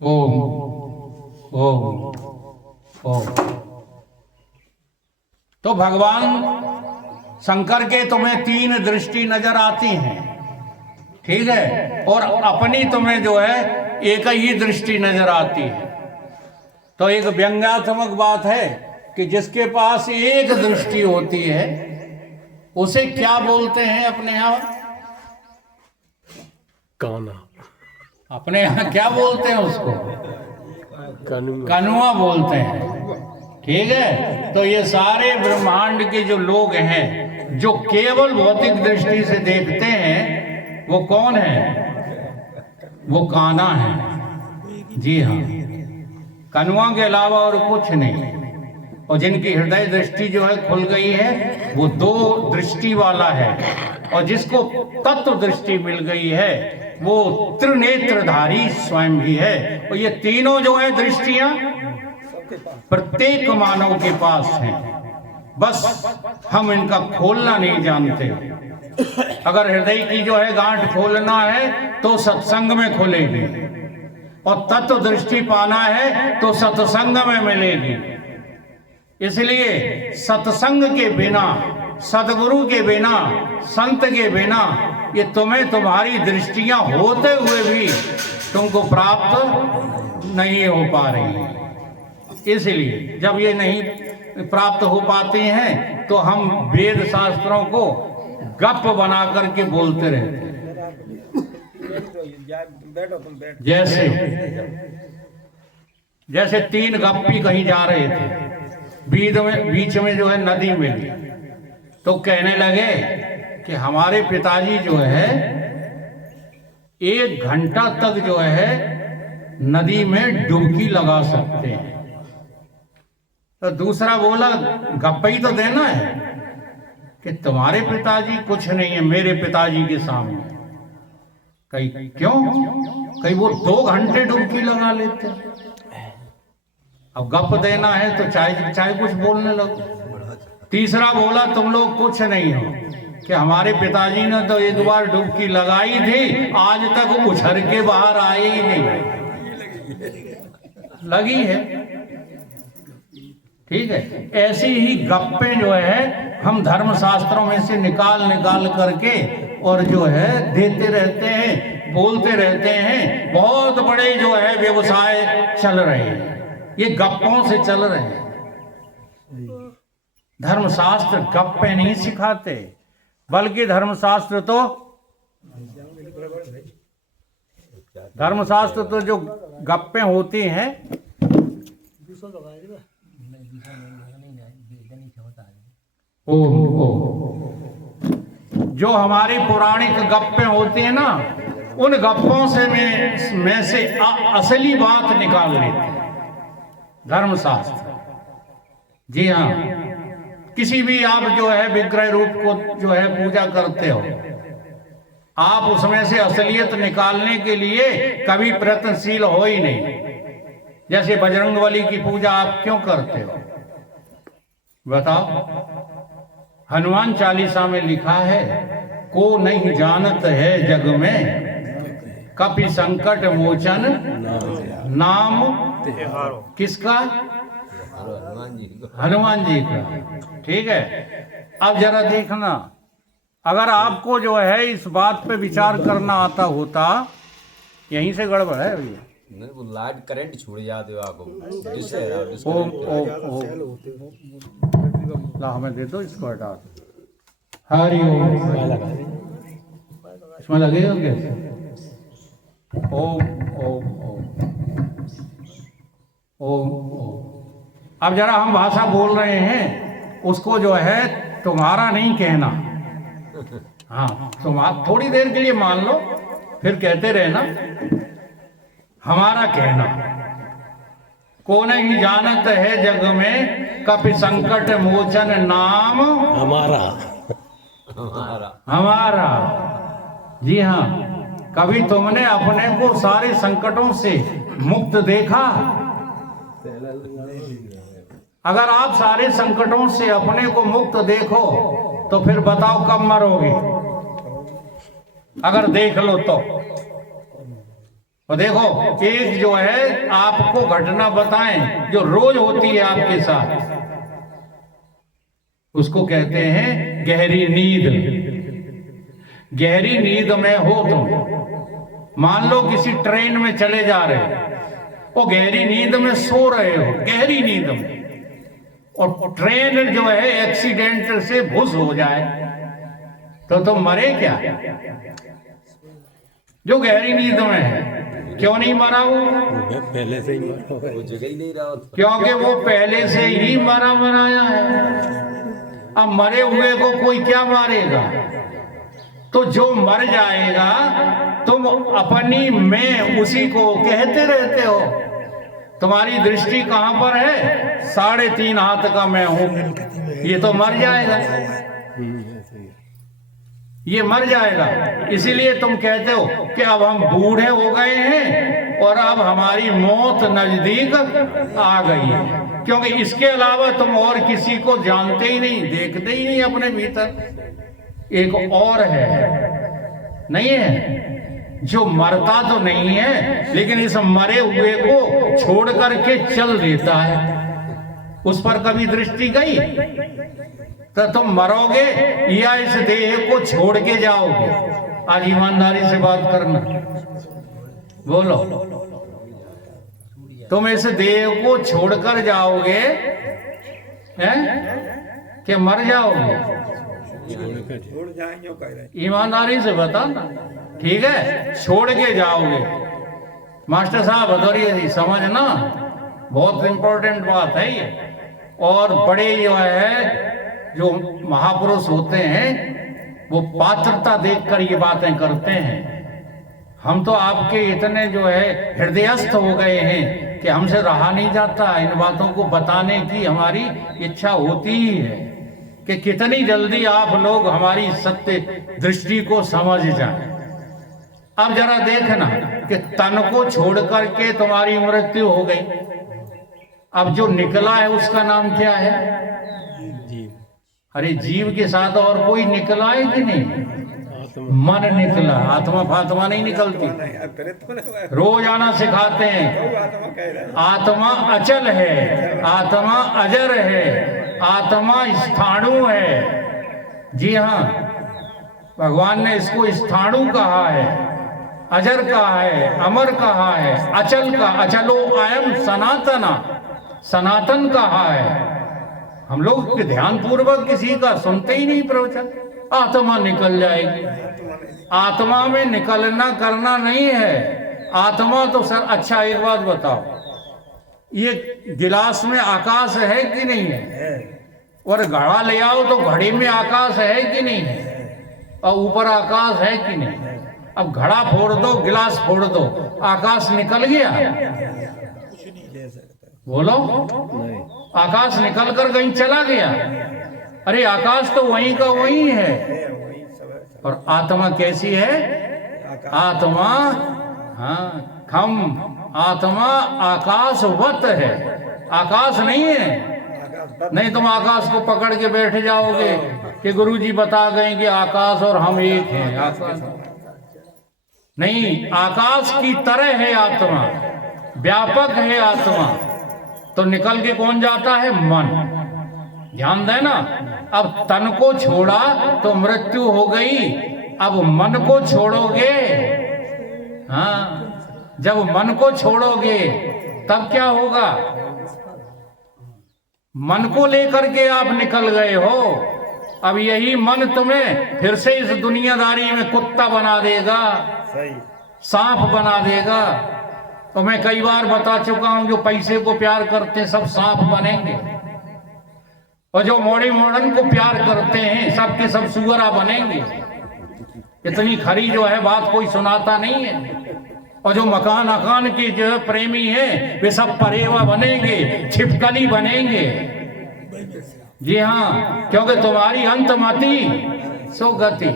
ओम ओम ओम। तो भगवान शंकर के तुम्हें तीन दृष्टि नजर आती हैं, ठीक है, और अपनी तुम्हें जो है एक ही दृष्टि नजर आती है। तो एक व्यंग्यात्मक बात है कि जिसके पास एक दृष्टि होती है उसे क्या बोलते हैं अपने यहाँ? काना। अपने यहाँ क्या बोलते हैं उसको? कनुआ बोलते हैं, ठीक है। तो ये सारे ब्रह्मांड के जो लोग हैं जो केवल भौतिक दृष्टि से देखते हैं वो कौन है? वो काना है। जी हाँ, कनुआ के अलावा और कुछ नहीं। और जिनकी हृदय दृष्टि जो है खुल गई है वो दो दृष्टि वाला है, और जिसको तत्व दृष्टि मिल गई है वो त्रिनेत्रधारी स्वयं ही है। और ये तीनों जो है दृष्टियां प्रत्येक मानव के पास हैं, बस हम इनका खोलना नहीं जानते। अगर हृदय की जो है गांठ खोलना है तो सत्संग में खुलेगी, और तत्व दृष्टि पाना है तो सत्संग में मिलेगी। इसलिए सत्संग के बिना, सदगुरु के बिना, संत के बिना ये तुम्हें तुम्हारी दृष्टियां होते हुए भी तुमको प्राप्त नहीं हो पा रही है। इसलिए जब ये नहीं प्राप्त हो पाती हैं तो हम वेद शास्त्रों को गप बना करके बोलते रहते हैं। जैसे तीन गप्पी कहीं जा रहे थे, बीच में जो है नदी मिली, तो कहने लगे कि हमारे पिताजी जो है 1 घंटा तक जो है नदी में डुबकी लगा सकते हैं। तो दूसरा बोला गप्पा ही तो देना है कि तुम्हारे पिताजी कुछ नहीं है मेरे पिताजी के सामने। कहीं क्यों? कहीं वो 2 घंटे डुबकी लगा लेते। अब गप देना है तो चाहे कुछ बोलने लगो। तीसरा बोला तुम लोग कुछ नहीं हो कि हमारे पिताजी ने तो 1 बार डुबकी लगाई थी, आज तक उछल के बाहर आए ही नहीं। लगी है, ठीक है। ऐसी ही गप्पे जो है हम धर्मशास्त्रों में से निकाल करके और जो है देते रहते हैं, बोलते रहते हैं। बहुत बड़े जो है व्यवसाय चल रहे हैं, ये गप्पों से चल रहे हैं। धर्मशास्त्र गप्पे नहीं सिखाते, बल्कि धर्मशास्त्र तो जो गप्पे होती हैं जो हमारी पौराणिक गप्पे होती हैं ना, उन गप्पों से में से असली बात निकाल लेते हैं धर्मशास्त्र। जी हाँ, किसी भी आप जो है विग्रह रूप को जो है पूजा करते हो, आप उसमें से असलियत निकालने के लिए कभी प्रयत्नशील हो ही नहीं। जैसे बजरंगबली की पूजा आप क्यों करते हो बताओ? हनुमान चालीसा में लिखा है, को नहीं जानत है जग में, कपि संकट मोचन नाम किसका? हनुमान जी का। ठीक है। अब जरा देखना, अगर आपको जो है इस बात पे विचार करना आता होता, यहीं से गड़बड़ है भैया, नहीं वो लाइट करंट छूट जाते हो आपको। ला हमें दे दो, इसको हटा दो। हरि ओम। इसमें लगेगा कैसे? ओम ओम ओम ओम ओम। अब जरा हम भाषा बोल रहे हैं, उसको जो है तुम्हारा नहीं कहना। हाँ, तुम आप थोड़ी देर के लिए मान लो, फिर कहते रहना हमारा कहना। को नहीं जानत है जग में, कपि संकट मोचन नाम हमारा। हमारा। जी हाँ, कभी तुमने अपने को सारे संकटों से मुक्त देखा? अगर आप सारे संकटों से अपने को मुक्त देखो तो फिर बताओ कब मरोगे? अगर देख लो तो और देखो, एक जो है आपको घटना बताएं जो रोज होती है आपके साथ, उसको कहते हैं गहरी नींद। गहरी नींद में हो तुम, मान लो किसी ट्रेन में चले जा रहे हो, और गहरी नींद में सो रहे हो, गहरी नींद में, और ट्रेन जो है एक्सीडेंट से भुस हो जाए तो तुम मरे क्या? जो गहरी नींद में है, क्यों नहीं मरा वो? पहले से ही मरा हुआ है। वो जगह ही नहीं रहा था। क्योंकि वो पहले से ही मराया है। अब मरे हुए को कोई क्या मारेगा? तो जो मर जाएगा तुम अपनी मैं उसी को कहते रहते हो। तुम्हारी दृष्टि कहां पर है? 3.5 हाथ का मैं हूं, ये तो मर जाएगा, ये मर जाएगा। इसीलिए तुम कहते हो कि अब हम बूढ़े हो गए हैं और अब हमारी मौत नजदीक आ गई है, क्योंकि इसके अलावा तुम और किसी को जानते ही नहीं, देखते ही नहीं अपने भीतर। एक और है, नहीं है, जो मरता तो नहीं है लेकिन इस मरे हुए को छोड़ करके चल देता है। उस पर कभी दृष्टि गई? तो तुम मरोगे या इस देह को छोड़ के जाओगे? आज ईमानदारी से बात करना, बोलो, तुम इस देह को छोड़कर जाओगे हैं कि मर जाओगे? ईमानदारी से बताना, ठीक है? छोड़ के जाओगे। मास्टर साहब भदौरिया जी, समझना, बहुत इंपॉर्टेंट बात है ये। और बड़े जो है, जो महापुरुष होते हैं, वो पात्रता देखकर ये बातें करते हैं। हम तो आपके इतने जो है हृदयस्थ हो गए हैं कि हमसे रहा नहीं जाता। इन बातों को बताने की हमारी इच्छा होती ही है कि कितनी जल्दी आप लोग हमारी सत्य दृष्टि को समझ जाएं। अब जरा देखना कि तन को छोड़ करके तुम्हारी मृत्यु हो गई, अब जो निकला है उसका नाम क्या है? अरे जीव के साथ और कोई निकला है कि नहीं? मन निकला, आत्मा फात्मा नहीं निकलती। रोज आना सिखाते हैं, आत्मा अचल है, आत्मा अजर है, आत्मा स्थाणु है। जी हाँ, भगवान ने इसको स्थाणु कहा है, अजर कहा है, अमर कहा है, अचल का, अचलो अयम सनातना, सनातन कहा है। हम लोग ध्यान पूर्वक किसी का सुनते ही नहीं प्रवचन। आत्मा निकल जाएगी, आत्मा में निकलना करना नहीं है। आत्मा तो सर, अच्छा एक बात बताओ, ये गिलास में आकाश है कि नहीं है? और घड़ा ले आओ तो घड़े में आकाश है कि नहीं है? और ऊपर आकाश है कि नहीं? अब घड़ा फोड़ दो, गिलास फोड़ दो, आकाश निकल गया? बोलो, आकाश निकल कर कहीं चला गया? अरे आकाश तो वहीं का वहीं है। और आत्मा कैसी है? आत्मा, हाँ, खम आत्मा आकाशवत है, आकाश नहीं है। नहीं तुम आकाश को पकड़ के बैठ जाओगे कि गुरुजी बता गए कि आकाश और हम एक हैं। आकाश नहीं, आकाश की तरह है आत्मा, व्यापक है आत्मा। तो निकल के कौन जाता है? मन। ध्यान देना, अब तन को छोड़ा तो मृत्यु हो गई, अब मन को छोड़ोगे। हाँ, जब मन को छोड़ोगे तब क्या होगा? मन को लेकर के आप निकल गए हो, अब यही मन तुम्हें फिर से इस दुनियादारी में कुत्ता बना देगा, सांप बना देगा। तो मैं कई बार बता चुका हूं, जो पैसे को प्यार करते हैं सब सांप बनेंगे, और जो मॉडर्न को प्यार करते हैं सब के सब सुअरा बनेंगे। इतनी खरी जो है बात कोई सुनाता नहीं है। और जो मकान अकान के जो है प्रेमी हैं, वे सब परेवा बनेंगे, छिपकली बनेंगे। जी हाँ, क्योंकि तुम्हारी अंतमति सो गति।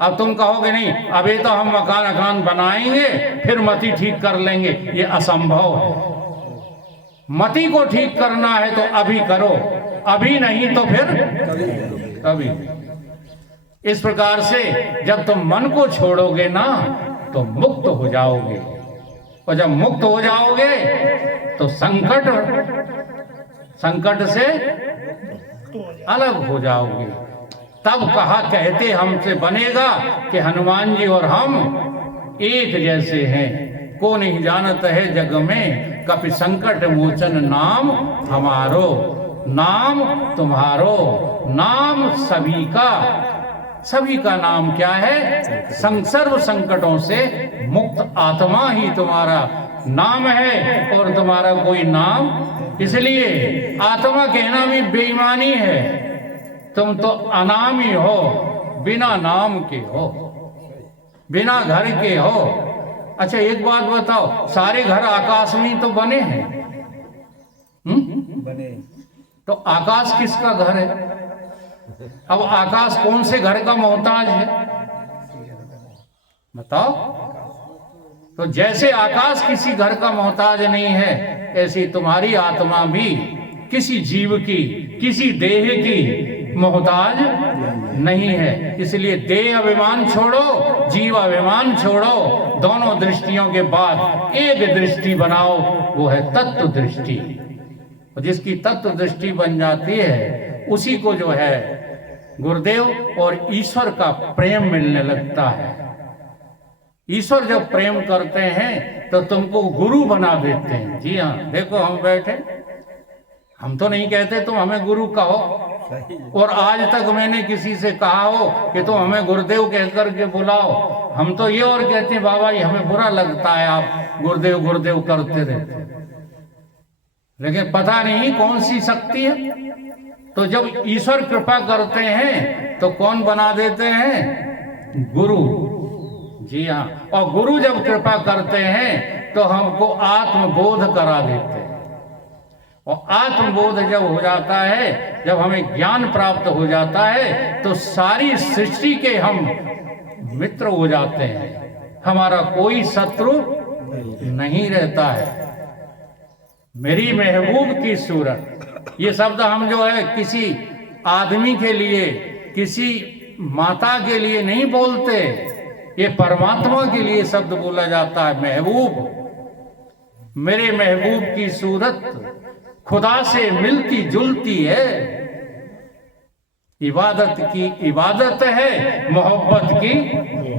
अब तुम कहोगे नहीं, अभी तो हम मकान अकान बनाएंगे फिर मति ठीक कर लेंगे, ये असंभव है। मति को ठीक करना है तो अभी करो, अभी नहीं तो फिर कभी। इस प्रकार से जब तुम मन को छोड़ोगे ना तो मुक्त हो जाओगे। और जब मुक्त हो जाओगे तो संकट से अलग हो जाओगे। तब कहा कहते हमसे बनेगा कि हनुमान जी और हम एक जैसे हैं। को नहीं जानत है जग में कपि संकट मोचन नाम हमारो। नाम तुम्हारो, नाम सभी का नाम क्या है? सर्व संकटों से मुक्त आत्मा ही तुम्हारा नाम है और तुम्हारा कोई नाम। इसलिए आत्मा कहना भी बेईमानी है। तुम तो अनामी हो, बिना नाम के हो, बिना घर के हो। अच्छा एक बात बताओ, सारे घर आकाश में तो बने हैं, बने। तो आकाश किसका घर है? अब आकाश कौन से घर का मोहताज है बताओ? तो जैसे आकाश किसी घर का मोहताज नहीं है, ऐसी तुम्हारी आत्मा भी किसी जीव की, किसी देह की मोहताज नहीं है। इसलिए देह अभिमान छोड़ो, जीव अभिमान छोड़ो। दोनों दृष्टियों के बाद एक दृष्टि बनाओ, वो है तत्व दृष्टि। जिसकी तत्व दृष्टि बन जाती है उसी को जो है गुरुदेव और ईश्वर का प्रेम मिलने लगता है। ईश्वर जब प्रेम करते हैं तो तुमको गुरु बना देते हैं। जी हाँ, देखो हम बैठे, हम तो नहीं कहते तुम हमें गुरु कहो, और आज तक मैंने किसी से कहा हो कि तुम हमें गुरुदेव कहकर के बुलाओ। हम तो ये और कहते हैं बाबा जी हमें बुरा लगता है आप गुरुदेव गुरुदेव करते रहते, लेकिन पता नहीं कौन सी शक्ति है। तो जब ईश्वर कृपा करते हैं तो कौन बना देते हैं? गुरु। जी हाँ, और गुरु जब कृपा करते हैं तो हमको आत्मबोध करा देते हैं। और आत्मबोध जब हो जाता है, जब हमें ज्ञान प्राप्त हो जाता है, तो सारी सृष्टि के हम मित्र हो जाते हैं। हमारा कोई शत्रु नहीं रहता है। मेरी महबूब की सूरत, ये शब्द हम जो है किसी आदमी के लिए, किसी माता के लिए नहीं बोलते, ये परमात्मा के लिए शब्द बोला जाता है। महबूब, मेरे महबूब की सूरत खुदा से मिलती जुलती है। इबादत की इबादत है, मोहब्बत की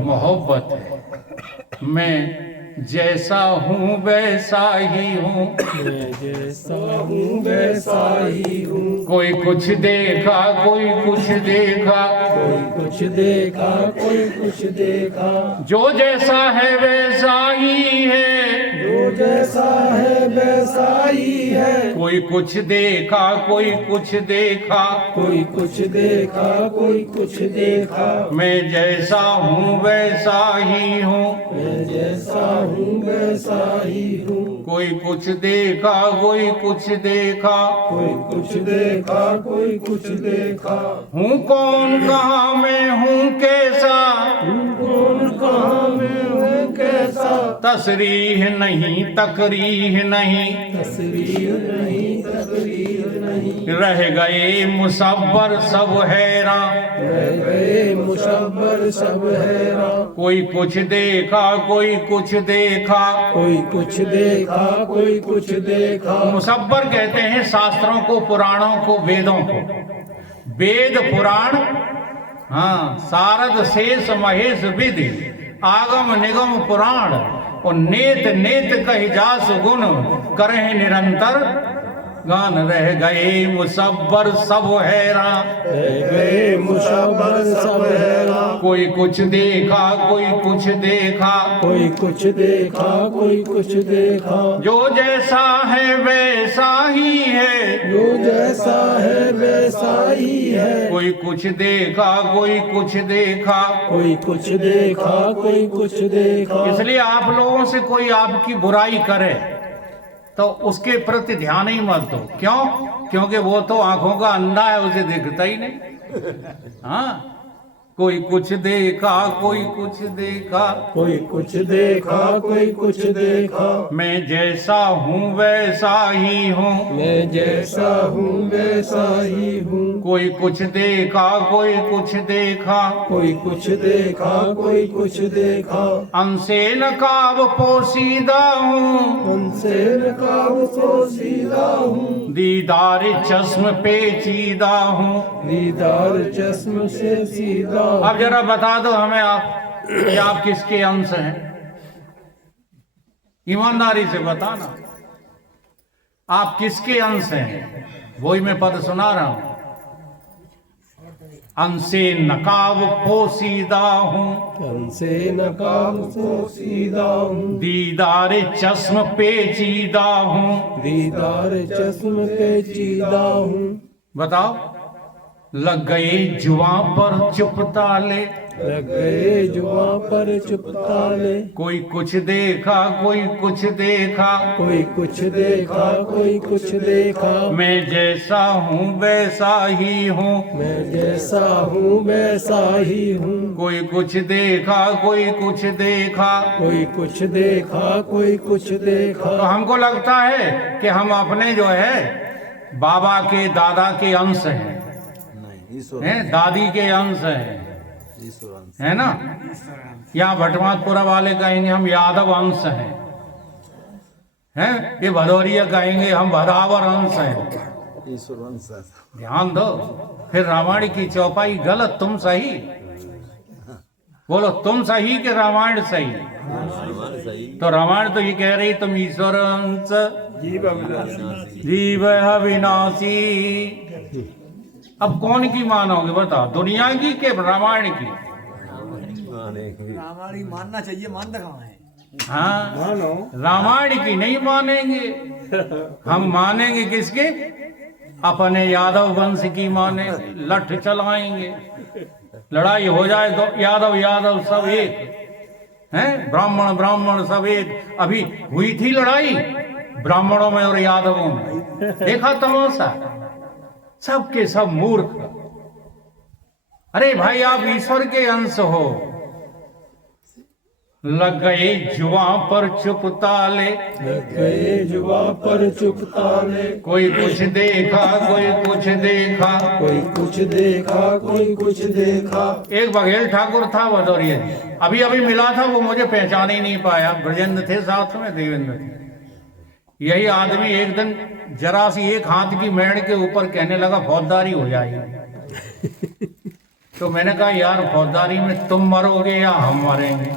मोहब्बत है। मैं जैसा हूँ वैसा ही हूँ, मैं जैसा हूँ वैसा ही हूँ। कोई कुछ देखा कोई कुछ देखा, कोई कुछ देखा कोई कुछ देखा। जो जैसा है वैसा ही है, जो जैसा है वैसा ही है। कोई कुछ देखा कोई कुछ देखा, कोई कुछ देखा कोई कुछ देखा। मैं जैसा हूँ वैसा ही हूँ, मैं जैसा हूँ वैसा ही हूँ। कोई कुछ देखा कोई कुछ देखा, कोई कुछ देखा कोई कुछ देखा। हूँ कौन कहाँ मैं हूँ कैसा, कौन कहाँ मैं हूँ कैसा। तसरीह नहीं तकरीह नहीं, तस्वीर नहीं तकरीर नहीं। रह गए मुसव्वर सब हैरान, रह गए मुसव्वर सब हैरान। कोई कुछ देखा कोई कुछ देखा। कोई कुछ देखा कोई कुछ देखा। मुसव्वर कहते हैं शास्त्रों को, पुराणों को, वेदों को। वेद पुराण, हाँ, सारद शेष महेश विधि, आगम निगम पुराण, और नेत नेत कहि जास गुण, करहि निरंतर गान। रह गए मुसव्वर सब हैरान, रह गए मुसव्वर सब हैरान। कोई कुछ देखा कोई कुछ देखा। कोई कुछ देखा कोई कुछ देखा। जो जैसा है वैसा ही है, जो जैसा है वैसा ही है। कोई कुछ देखा कोई कुछ देखा। कोई कुछ देखा कोई कुछ देखा। इसलिए आप लोगों से कोई आपकी बुराई करे तो उसके प्रति ध्यान ही मत दो। क्यों? क्योंकि वो तो आंखों का अंधा है, उसे दिखता ही नहीं। हाँ, कोई कुछ देखा कोई कुछ देखा, कोई कुछ देखा कोई कुछ देखा, मैं जैसा हूँ वैसा ही हूँ, मैं जैसा हूँ वैसा ही हूँ। कोई कुछ देखा कोई कुछ देखा, कोई कुछ देखा कोई कुछ देखा, अंसे नकाब पोसीदा हूँ, उनसे नकाब पोशीदा हूँ, दीदार चश्म पेचीदा हूँ। दीदार चश्म से सीधा। अब जरा बता दो हमें आप कि आप किसके अंश हैं, ईमानदारी से बताना आप किसके अंश हैं। वही मैं पद सुना रहा हूं, अंसे नकाब पोसीदा हूँ, उनसे नकाब पोशीदा हूँ, दीदार चश्म पेचीदा हूँ। दीदार चश्म पे चीदा हूँ। बताओ, लग गए जुआ पर चुप ताले, लग गए जुआ पर चुप ताले, कोई कुछ देखा कोई कुछ देखा, कोई कुछ देखा कोई कुछ देखा, मैं जैसा हूँ वैसा ही हूँ, मैं जैसा हूँ वैसा ही हूँ। कोई कुछ देखा कोई कुछ देखा। कोई कुछ देखा कोई कुछ देखा। तो हमको लगता है कि हम अपने जो है बाबा के दादा के अंश हैं, दादी के अंश हैं, है ना। यहाँ भटमातपुरा वाले कहेंगे हम यादव अंश हैं, ये भदौरिया कहेंगे हम भदावर अंश हैं। ध्यान दो, फिर रामायण की चौपाई गलत, तुम सही। बोलो तुम सही कि रामायण सही। तो रामायण तो ये कह रही तुम ईश्वर अंश जीव अविनाशी। अब कौन की मानोगे बताओ, दुनिया की के रामायण की? रामायण मानना चाहिए, मानता कहाँ है? हाँ, मानो रामायण की नहीं मानेंगे, हम मानेंगे किसके? अपने यादव वंश की माने, लठ चलाएंगे, लड़ाई हो जाए तो यादव यादव सब एक हैं, ब्राह्मण ब्राह्मण सब एक। अभी हुई थी लड़ाई ब्राह्मणों में और यादवों में, देखा तमाशा, सबके सब मूर्ख। अरे भाई आप ईश्वर के अंश हो। लग गए जुआ पर चुप ताले, लग गए जुआ पर चुप ताले, कोई कुछ देखा कोई कुछ देखा। कोई कुछ देखा कोई कुछ देखा। एक बघेल ठाकुर था भदौरिया जी, अभी अभी मिला था, वो मुझे पहचान ही नहीं पाया। ब्रजेंद्र थे साथ में, देवेंद्र थे। यही आदमी एक दिन जरा सी एक हाथ की मेड़ के ऊपर कहने लगा फौजदारी हो जाएगी। तो मैंने कहा यार फौजदारी में तुम मरोगे या हम मरेंगे,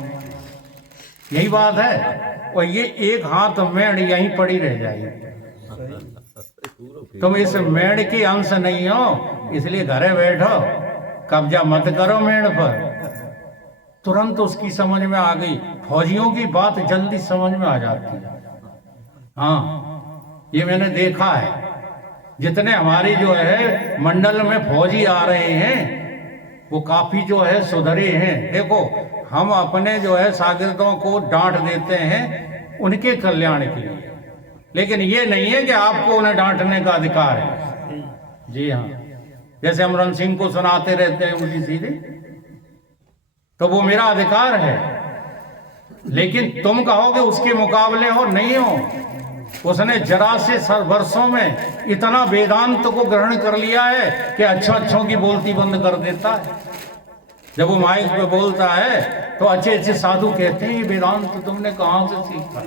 यही बात है। और ये एक हाथ मेड़ यहीं पड़ी रह जाएगी। तुम इस मेड़ के अंश नहीं हो, इसलिए घरे बैठो, कब्जा मत करो मेड़ पर। तुरंत उसकी समझ में आ गई। फौजियों की बात जल्दी समझ में आ जाती है। हाँ, ये मैंने देखा है। जितने हमारी जो है मंडल में फौजी आ रहे हैं वो काफी जो है सुधरे हैं। देखो हम अपने जो है शागिर्दों को डांट देते हैं उनके कल्याण के लिए, लेकिन ये नहीं है कि आपको उन्हें डांटने का अधिकार है। जी हाँ, जैसे हम रण सिंह को सुनाते रहते हैं उल्टी सीधी, तो वो मेरा अधिकार है, लेकिन तुम कहोगे उसके मुकाबले हो, नहीं हो। उसने जरा से वर्षों में इतना वेदांत को ग्रहण कर लिया है कि अच्छों की बोलती बंद कर देता है। जब वो माइक पे बोलता है तो अच्छे अच्छे साधु कहते हैं ये वेदांत तुमने कहां से सीखा।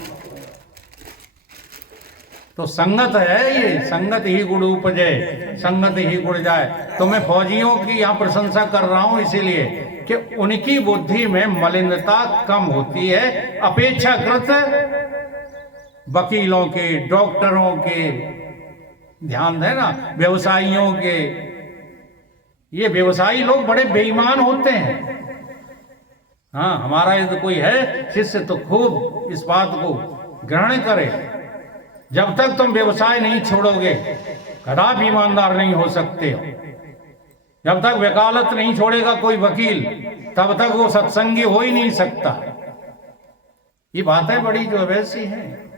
तो संगत है ये, संगत ही गुण उपजे, संगत ही गुण जाए। तो मैं फौजियों की यहाँ प्रशंसा कर रहा हूं इसीलिए कि उनकी बुद्धि में मलिनता कम होती है अपेक्षाकृत वकीलों के, डॉक्टरों के, ध्यान देना, व्यवसायियों के। ये व्यवसायी लोग बड़े बेईमान होते हैं। हाँ, हमारा यदि कोई है शिष्य तो खूब इस बात को ग्रहण करे। जब तक तुम व्यवसाय नहीं छोड़ोगे कदापि ईमानदार नहीं हो सकते हो। जब तक वकालत नहीं छोड़ेगा कोई वकील तब तक वो सत्संगी हो ही नहीं सकता। ये बातें बड़ी जो वैसी हैं।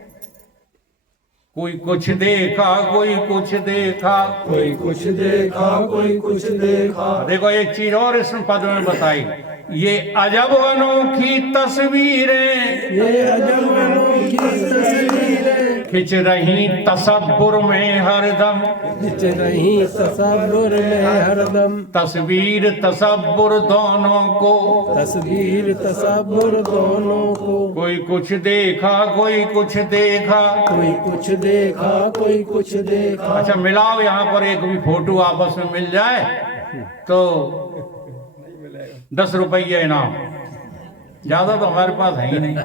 कोई कुछ देखा कोई कुछ देखा। कोई कुछ देखा कोई कुछ देखा। देखो एक चीज और इस पद में बताई, ये अजब अनोखी तस्वीरें, ये अजब अनोखी तस्वीरें खिंच रही तसब्बुर में हरदम। खिंच रही तसव्वुर में हरदम। तस्वीर तसब्बुर दोनों को, तस्वीर तसव्वुर दोनों को। कोई कुछ देखा कोई कुछ देखा। कोई कुछ देखा कोई कुछ देखा। अच्छा मिलाओ यहाँ पर एक भी फोटो आपस में मिल जाए तो 10 रुपये इनाम, ज्यादा तो हमारे पास है ही नहीं।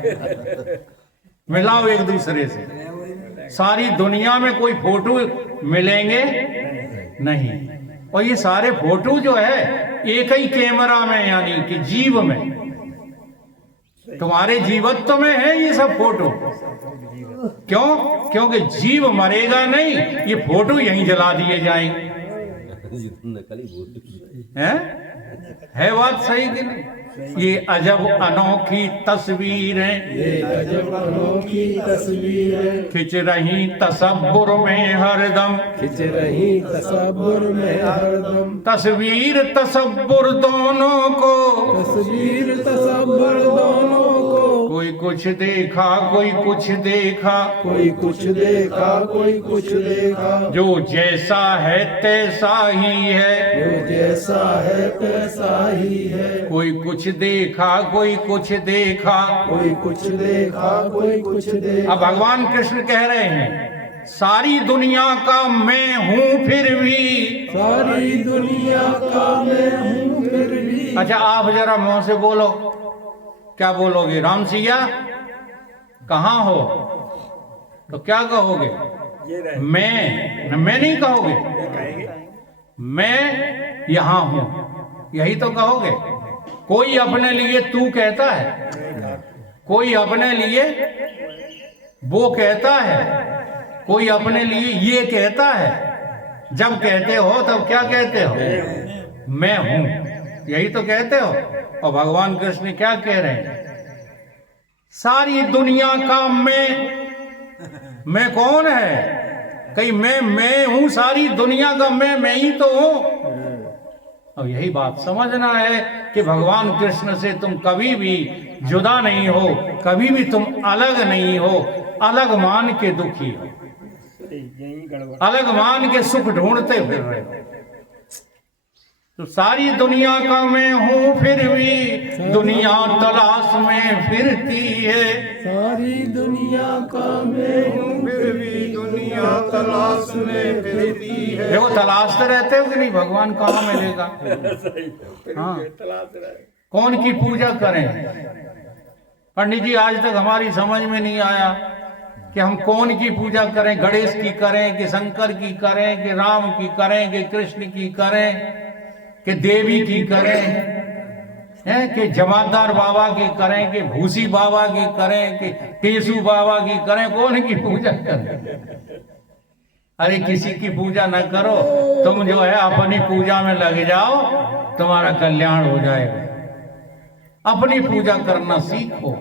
मिलाओ एक दूसरे से, सारी दुनिया में कोई फोटो मिलेंगे नहीं। और ये सारे फोटो जो है एक ही कैमरा में, यानी कि जीव में, तुम्हारे जीवत्व में है ये सब फोटो। क्यों? क्योंकि जीव मरेगा नहीं, ये फोटो यहीं जला दिए जाएंगे। है बात सही कि नहीं? ये अजब अनोखी तस्वीरें, ये अजब अनोखी तस्वीरें खिंच रही तसब्बुर में हरदम। खिंच रही तसव्वुर में हरदम। तस्वीर तसब्बुर दोनों को, तस्वीर तसव्वुर दोनों को। कोई कुछ देखा कोई कुछ देखा। कोई कुछ देखा कोई कुछ देखा। जो जैसा है तैसा ही है, जो जैसा है तैसा ही है। कोई कुछ देखा कोई कुछ देखा। कोई कुछ देखा कोई कुछ देखा। अब भगवान कृष्ण कह रहे हैं सारी दुनिया का मैं हूं फिर भी। सारी दुनिया का मैं हूँ फिर भी। अच्छा आप जरा मुंह से बोलो, क्या बोलोगे? राम सिया कहाँ हो? तो क्या कहोगे? मैं नहीं कहोगे, मैं यहां हूं, यही तो कहोगे। कोई अपने लिए तू कहता है, कोई अपने लिए वो कहता है, कोई अपने लिए ये कहता है। जब कहते हो तब क्या कहते हो? मैं हूं, यही तो कहते हो। और भगवान कृष्ण क्या कह रहे हैं? सारी दुनिया का मैं कौन है? कहीं मैं हूं सारी दुनिया का मैं ही तो हूं। अब यही बात समझना है कि भगवान कृष्ण से तुम कभी भी जुदा नहीं हो, कभी भी तुम अलग नहीं हो। अलग मान के दुखी हो, अलग मान के सुख ढूंढते फिर रहे हो। तो सारी दुनिया का मैं हूं फिर भी दुनिया तलाश में फिरती है। सारी दुनिया का मैं हूँ फिर भी दुनिया तलाश में फिरती है। देखो तलाशते रहते हो कि नहीं, भगवान कहाँ मिलेगा? हाँ, कौन की पूजा करें? पंडित जी आज तक हमारी समझ में नहीं आया कि हम कौन की पूजा करें। गणेश की करें कि शंकर की करें कि राम की करें कि कृष्ण की करें कि देवी की करें, हैं कि जमादार बाबा की करें कि भूसी बाबा की करें कि केसू बाबा की करें, कौन की पूजा करें? अरे किसी की पूजा न करो, तुम जो है अपनी पूजा में लग जाओ, तुम्हारा कल्याण हो जाएगा। अपनी पूजा करना सीखो।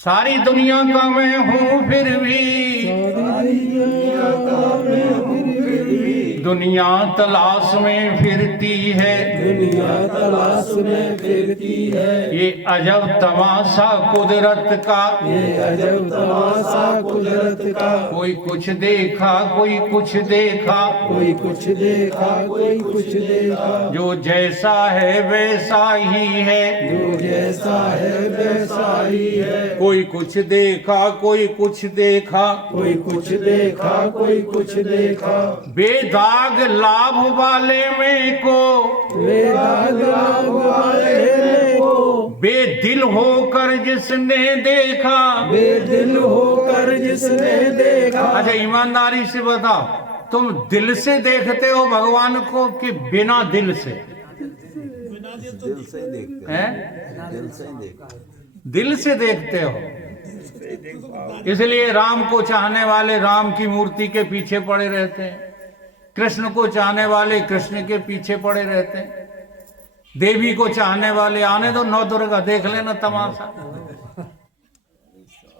सारी दुनिया का मैं हूं फिर भी दुनिया तलाश में फिरती है। दुनिया तलाश में फिरती है। ये अजब तमाशा कुदरत का, ये अजब तमाशा कुदरत का। कोई कुछ देखा कोई कुछ देखा। कोई कुछ देखा कोई कुछ देखा। जो जैसा है वैसा ही है, जो जैसा है वैसा ही है। कोई कुछ देखा कोई कुछ देखा। कोई कुछ देखा कोई कुछ देखा। बेदाग लाभ वाले में को, बेदाग लाभ वाले को। बेदिल होकर जिसने देखा। बेदिल होकर जिसने देखा। अच्छा ईमानदारी से बताओ, तुम दिल से देखते हो भगवान को कि बिना दिल से? दिल से ही देखते हैं? दिल से ही देखते। दिल से देखते हो। इसलिए राम को चाहने वाले राम की मूर्ति के पीछे पड़े रहते हैं, कृष्ण को चाहने वाले कृष्ण के पीछे पड़े रहते हैं, देवी को चाहने वाले, आने दो नौ दुर्गा, देख लेना तमाशा।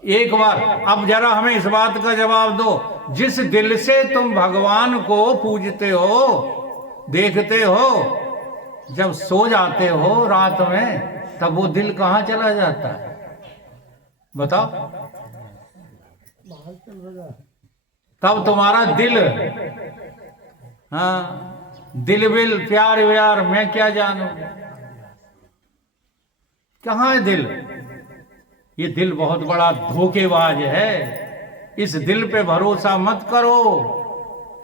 एक बार अब जरा हमें इस बात का जवाब दो, जिस दिल से तुम भगवान को पूजते हो, देखते हो, जब सो जाते हो रात में, तब वो दिल कहां चला जाता है? बताओ। तब तुम्हारा दिल, हाँ, दिल बिल प्यार व्यार मैं क्या जानू, कहां है दिल? ये दिल बहुत बड़ा धोखेबाज है। इस दिल पे भरोसा मत करो।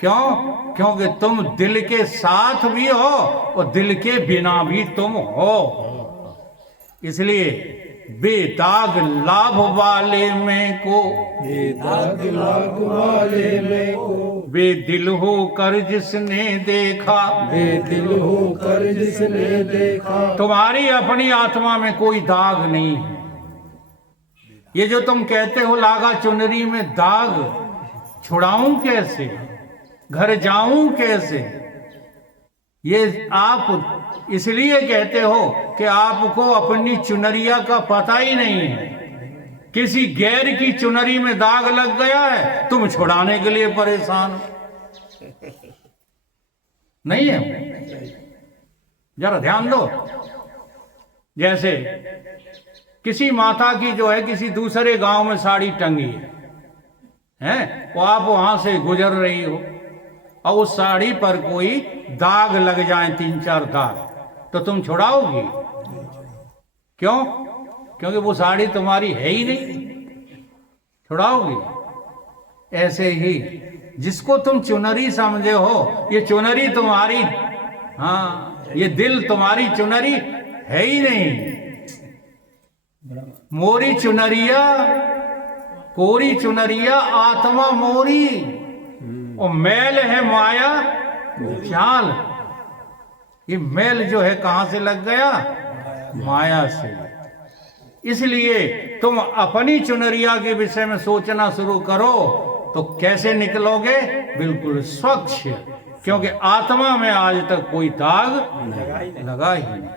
क्यों? क्योंकि तुम दिल के साथ भी हो और दिल के बिना भी तुम हो। इसलिए बेदाग लाभ वाले में को, बेदाग लाभ वाले में को, बेदिल हो कर जिसने देखा, बेदिल होकर जिसने देखा। तुम्हारी अपनी आत्मा में कोई दाग नहीं है। ये जो तुम कहते हो लागा चुनरी में दाग, छुड़ाऊं कैसे, घर जाऊं कैसे? ये आप इसलिए कहते हो कि आपको अपनी चुनरिया का पता ही नहीं है। किसी गैर की चुनरी में दाग लग गया है, तुम छुड़ाने के लिए परेशान हो। नहीं है? जरा ध्यान दो। जैसे किसी माता की जो है किसी दूसरे गांव में साड़ी टंगी है, वो आप वहां से गुजर रही हो और उस साड़ी पर कोई दाग लग जाए, 3-4 दाग, तो तुम छुड़ाओगी? क्यों? क्योंकि वो साड़ी तुम्हारी है ही नहीं, छुड़ाओगी? ऐसे ही जिसको तुम चुनरी समझे हो, ये चुनरी तुम्हारी, हाँ, ये दिल तुम्हारी चुनरी है ही नहीं। मोरी चुनरिया, कोरी चुनरिया, आत्मा मोरी, और मैल है माया जाल। ये मैल जो है कहां से लग गया? माया से। इसलिए तुम अपनी चुनरिया के विषय में सोचना शुरू करो तो कैसे निकलोगे? बिल्कुल स्वच्छ, क्योंकि आत्मा में आज तक कोई दाग लगा ही नहीं।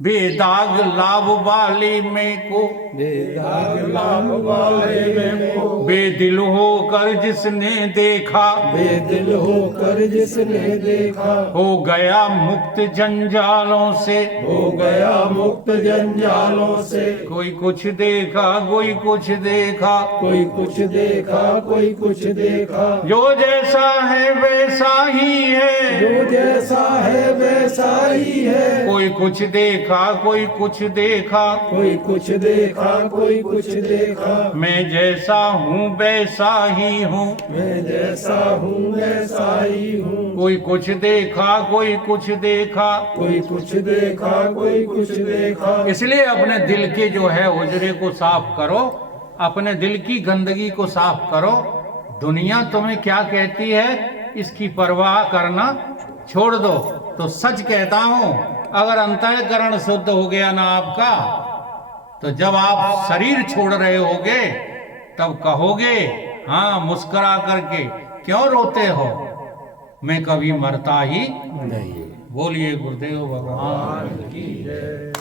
बेदाग लाभ वाले में को, बेदाग लाभ वाले में को, बेदिल होकर जिसने देखा, बेदिल होकर जिसने देखा। हो गया मुक्त जंजालों से, हो गया मुक्त जंजालों से। कोई कुछ देखा, कोई कुछ देखा, कोई कुछ देखा, कोई कुछ देखा। जो जैसा है वैसा ही है, जो जैसा है वैसा ही है। कोई कुछ देखा, कोई कुछ देखा, कोई कुछ देखा, कोई कुछ देखा। मैं जैसा हूँ वैसा ही हूँ, मैं जैसा हूँ वैसा ही हूँ। कोई कुछ देखा, कोई कुछ देखा। कोई कुछ देखा, कोई कुछ देखा। इसलिए अपने दिल के जो है उजरे को साफ करो, अपने दिल की गंदगी को साफ करो। दुनिया तुम्हें क्या कहती है इसकी परवाह करना छोड़ दो। तो सच कहता हूं, अगर अंतःकरण शुद्ध हो गया ना आपका, तो जब आप शरीर छोड़ रहे होगे तब कहोगे, हाँ, मुस्कुरा करके, क्यों रोते हो, मैं कभी मरता ही नहीं। बोलिए गुरुदेव भगवान की जय।